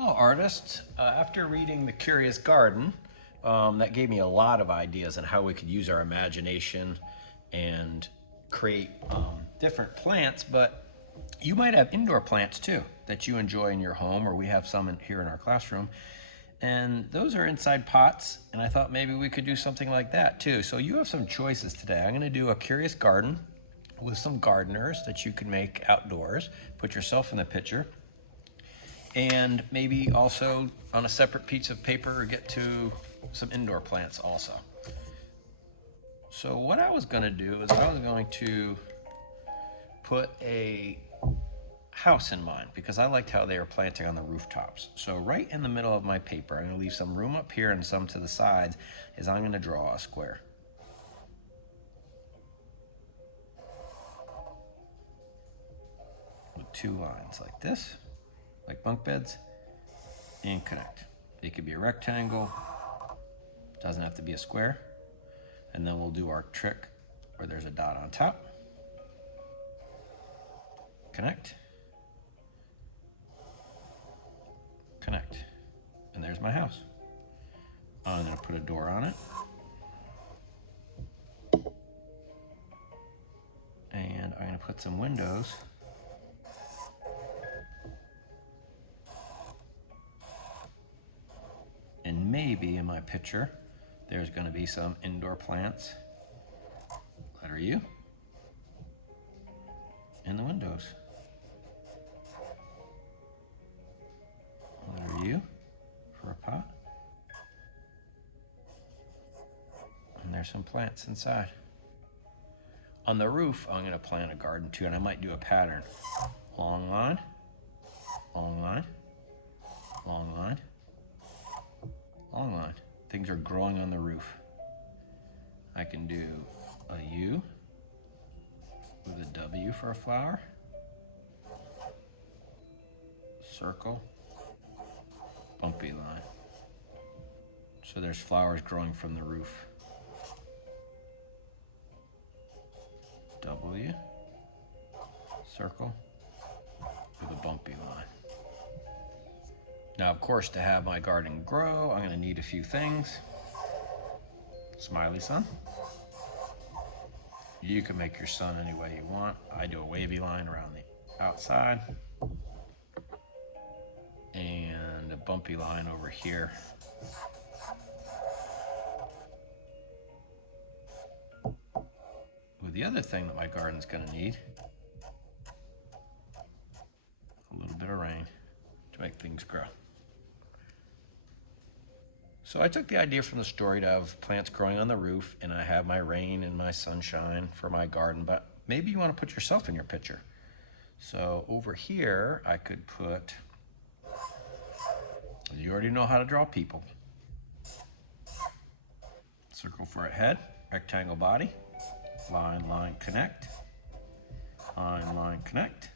Hello, artists. After reading The Curious Garden, that gave me a lot of ideas on how we could use our imagination and create different plants. But you might have indoor plants too that you enjoy in your home, or we have some here in our classroom. And those are inside pots, and I thought maybe we could do something like that too. So you have some choices today. I'm going to do a curious garden with some gardeners that you can make outdoors. Put yourself in the picture, and maybe also on a separate piece of paper get to some indoor plants also. So what I was going to do is I was going to put a house in mind because I liked how they were planting on the rooftops. So right in the middle of my paper, I'm going to leave some room up here and some to the sides, is I'm going to draw a square. With two lines like this, like bunk beds, and connect. It could be a rectangle, doesn't have to be a square. And then we'll do our trick where there's a dot on top. Connect. Connect. And there's my house. I'm going to put a door on it. And I'm going to put some windows. And maybe in my picture, there's going to be some indoor plants. Letter U. In the windows. Letter U for a pot. And there's some plants inside. On the roof, I'm going to plant a garden too, and I might do a pattern. Long line, long line, long line, long line. Things are growing on the roof. I can do a U with a W for a flower, circle, bumpy line. So there's flowers growing from the roof. W, circle, with a bumpy line. Now, of course, to have my garden grow, I'm going to need a few things. Smiley sun. You can make your sun any way you want. I do a wavy line around the outside. And a bumpy line over here. With the other thing that my garden's going to need, a little bit of rain to make things grow. So I took the idea from the story to have plants growing on the roof, and I have my rain and my sunshine for my garden, but maybe you want to put yourself in your picture. So over here, I could put, you already know how to draw people. Circle for a head, rectangle body, line, line, connect, line, line, connect,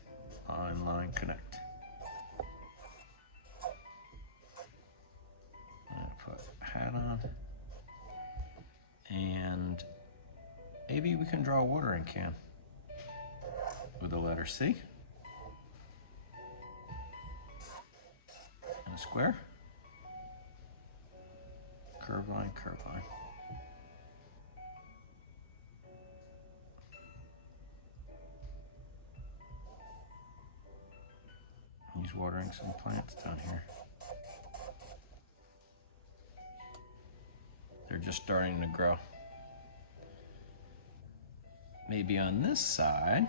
line, line, connect. I'm going to put a hat on. And maybe we can draw a watering can with the letter C. And a square. Curve line, curve line. He's watering some plants down here. They're just starting to grow. Maybe on this side,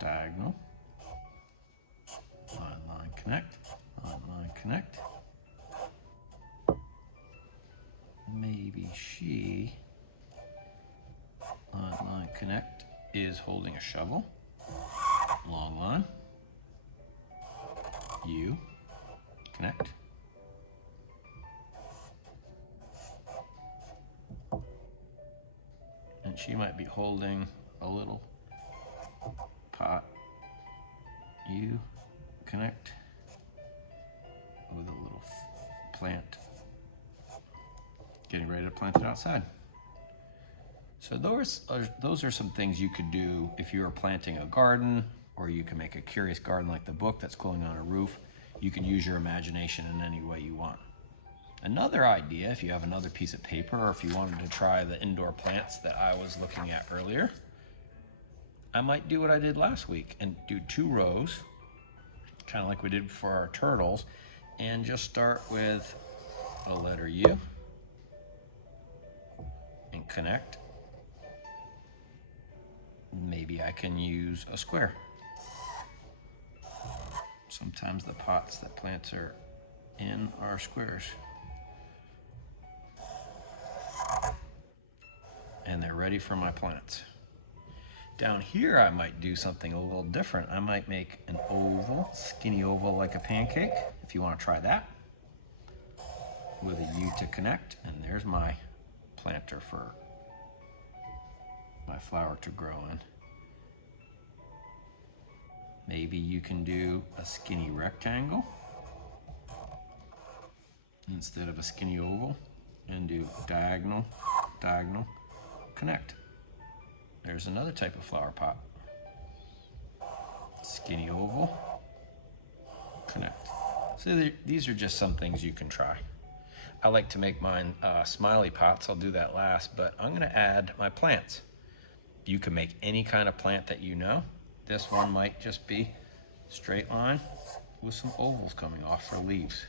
diagonal, line, line, connect, line, line, connect. Maybe she, line, line, connect, is holding a shovel. Long line, U, connect. And she might be holding a little pot, U, connect, with a little plant, getting ready to plant it outside. So those are some things you could do if you were planting a garden, or you can make a curious garden like the book that's going on a roof. You can use your imagination in any way you want. Another idea, if you have another piece of paper, or if you wanted to try the indoor plants that I was looking at earlier, I might do what I did last week and do 2 rows, kind of like we did for our turtles, and just start with a letter U and connect. Maybe I can use a square. Sometimes the pots that plants are in are squares. And they're ready for my plants. Down here I might do something a little different. I might make an oval, skinny oval like a pancake, if you want to try that, with a U to connect. And there's my planter for my flower to grow in. Maybe you can do a skinny rectangle instead of a skinny oval, and do diagonal, diagonal, connect. There's another type of flower pot. Skinny oval, connect. So these are just some things you can try. I like to make mine smiley pots. I'll do that last, but I'm gonna add my plants. You can make any kind of plant that you know. This one might just be straight line with some ovals coming off for leaves.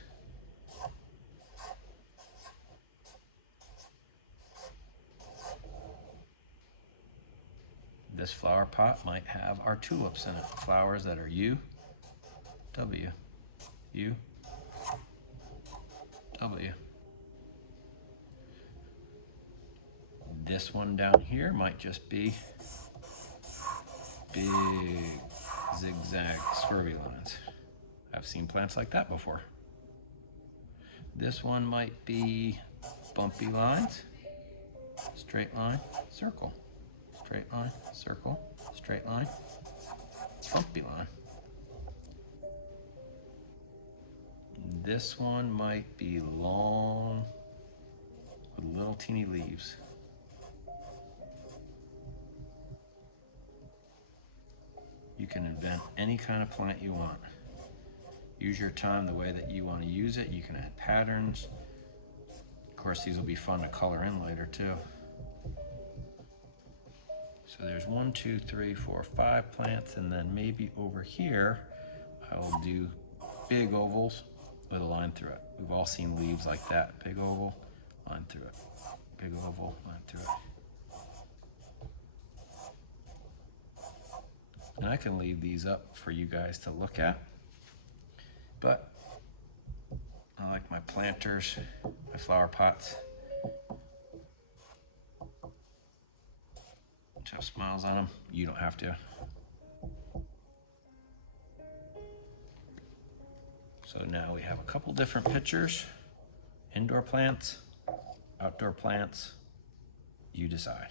This flower pot might have our tulips in it. Flowers that are U, W, U, W. This one down here might just be big zigzag swervy lines. I've seen plants like that before. This one might be bumpy lines, straight line, circle, straight line, circle, straight line, bumpy line. This one might be long with little teeny leaves. You can invent any kind of plant you want. Use your time the way that you want to use it. You can add patterns. Of course, these will be fun to color in later too. So there's 1, 2, 3, 4, 5 plants, and then maybe over here, I will do big ovals with a line through it. We've all seen leaves like that. Big oval, line through it. Big oval, line through it. And I can leave these up for you guys to look at. But I like my planters, my flower pots, which have smiles on them. You don't have to. So now we have a couple different pictures. Indoor plants, outdoor plants, you decide.